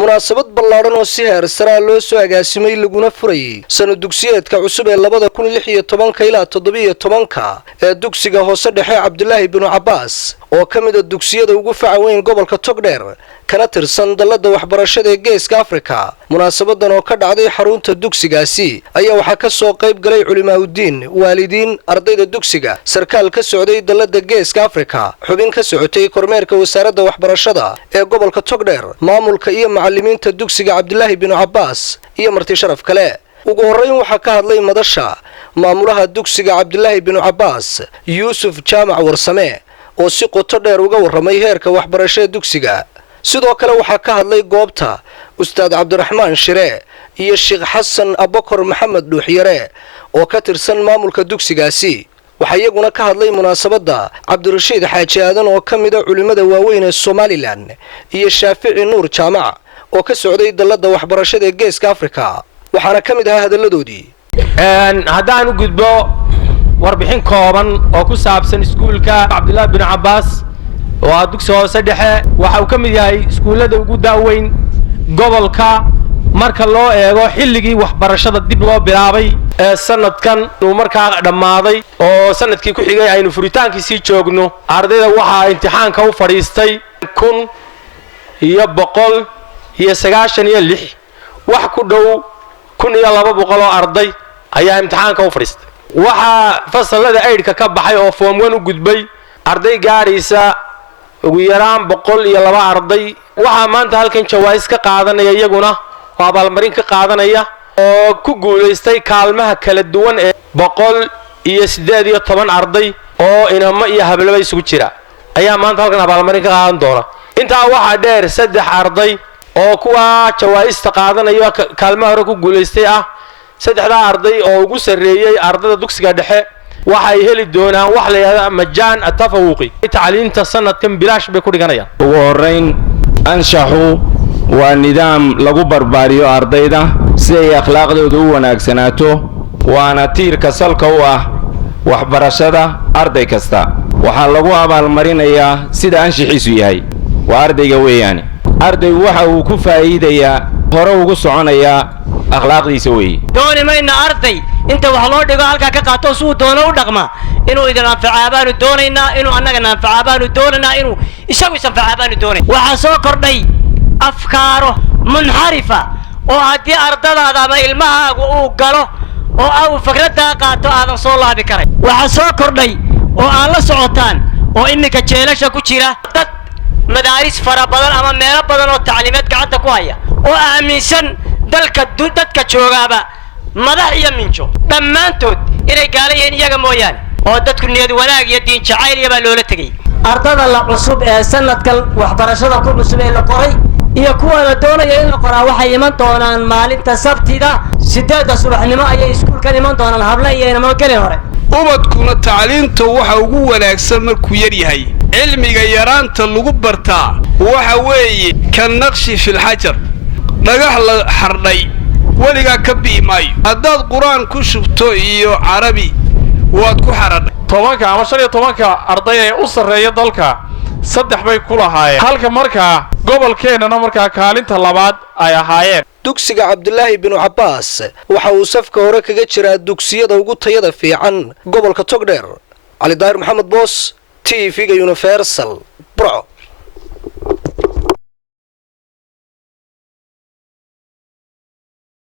munaasabad ballaaran oo si heer sare loo soo agaasimay laguna furay sano dugsiyeedka cusub ee 2016 ilaa 17 ee dugsiga hoose dhexe Cabdulaahi ibn Cabbaas oo kamid ah dugsiyada ugu facaweyn gobolka Togdheer kana tirsan dalada waxbarashada ee Geeska Afrika. munaasabadan oo ka dhacday xarunta dugsigaasi ayaa waxa ka soo qayb galay culimaadudiin, waalidiin, ardayda dugsiga, sarkaal ka socday dalada Geeska Afrika, xubin ka socotay kormeerka wasaaradda waxbarashada ee gobolka Togdheer, maamulka iyo macallimiinta dugsiga Cabdulaahi ibn Cabbaas iyo marti sharaf kale. ugu horeyn waxa ka hadlay madasha maamulaha dugsiga Cabdulaahi ibn Cabbaas, Yuusuf Jaamac Warsame, oo si qoto dheer uga warramay heerka waxbarashada dugsiga. sidoo kale waxa ka hadlay goobta Ustaad Cabdiraxmaan Shire iyo Sheekh Xasan Abakar Maxamed Dhuuxyare oo ka tirsan maamulka dugsigaasi. waxa iyaguna ka hadlay munaasabada Cabdirashiid Xaaji Aadan oo kamid ah culimada waaweyn ee Soomaaliland iyo Shaafici Nuur Jaamac oo ka socday dalada waxbarashada ee Geeska Afrika. waxaana kamid ah hadaladoodii haddaan u gudbo warbixin kooban oo ku saabsan iskuulka Cabdulaahi ibn Cabbaas oo dugsiga hoose dhexe waxa uu kamid yahay iskuulada ugu daaweyn gobolka marka loo eego xilligii waxbarashada dib loo bilaabay ee sanadkan uu markaa dhamaaday oo sanadkii ku xigay aynu furitaankiisii joogno. ardayda waxa imtixaanka u fadhiistay 1,196 wax ku dhow 1,200 oo arday ayaa imtixaanka u fadhiistay. waxa fasalada aydka ka baxay oo form 1 u gudbay arday gaaraysa ugu yaraan 102 arday. waxa maanta halkan jawaais ka qaadanaya iyaguna oo abaalmarin ka qaadanaya oo ku guuleystay kaalmaha kala duwan ee 118 arday oo inama iyo hablaba isugu jira ayaa maanta halkan abaalmarin ka qaadan doona. intaa waxa dheer 3 arday oo kuwa jawaista qaadanaya kaalmaha hore ku guuleystay ah. 3 arday oo ugu sareeyay ardayda dugsiga dhexe waxay heli doonaan wax la yiraahdo majaan atafawuqi. tacliinta sanadkan bilaash bay ku dhiganayaan. ugu horeyn anshaxu waa nidaam lagu barbaariyo ardayda si ay akhlaaqdooda u wanaagsanaato, waana tiirka salka u ah waxbarashada arday kasta. waxaa lagu abaalmarinayaa sida anshaxiisu yahay. waa ardayga weeyaan. ardaygu waxa uu ku faa'iidayaa hore ugu soconayaa akhlaaqdiisa weeye. dooni mayna arday inta wax loo dhigo halka ka qaato suu doono u dhaqma inuu idin anfacaabaanu doonaynaa, inuu annaga anfacaabaanu doonaynaa, inuu isagu anfacaabaanu doonay. waxa soo kordhay afkaaro munxarifa oo haddii ardadaada ama ilmahaagu uu galo oo uu fikrada qaato aadan soo laabi karay. waxa soo kordhay oo aan la socotaan oo iminka jeelasha ku jira dad madaaris fara badan ama meelo badan oo tacliimeed gacanta ku haya oo aaminsan dadka joogaaba madax iyo minjo dhammaantood inay gaalayeen iyaga mooyaan oo dadku niyad wanaag iyo diin jacayl iyo baa loola tegay. ardada la cusub ee sanadkan waxbarashada ku cusub ee la qoray iyo kuwa la doonaya in la qoraa waxay iman doonaan maalinta Sabtida 8 subaxnimo ayay iskuulka iman doonaan habla iyo inama galin hore. ubadkuna tacliinta waxa ugu wanaagsan markuu yar yahay. cilmiga yaraanta lagu bartaa waxa weeye kan naqshi fil hajar dhagax la xardhay waliga ka biimay. haddaad quraan ku shubto iyo carabi waad ku xaradhay. 10 ama 15 arday ee u sareeya dalka 3 bay ku lahaayeen halka markaa gobolkeenana markaa kaalinta labaad ay ahaayeen. dugsiga Cabdulaahi ibn Cabbaas waxa uu safka hore kaga jiraa dugsiyada ugu tayada fiican gobolka Togdheer. Ali Daahir Maxamed Boos, TV-ga Universal, Bro.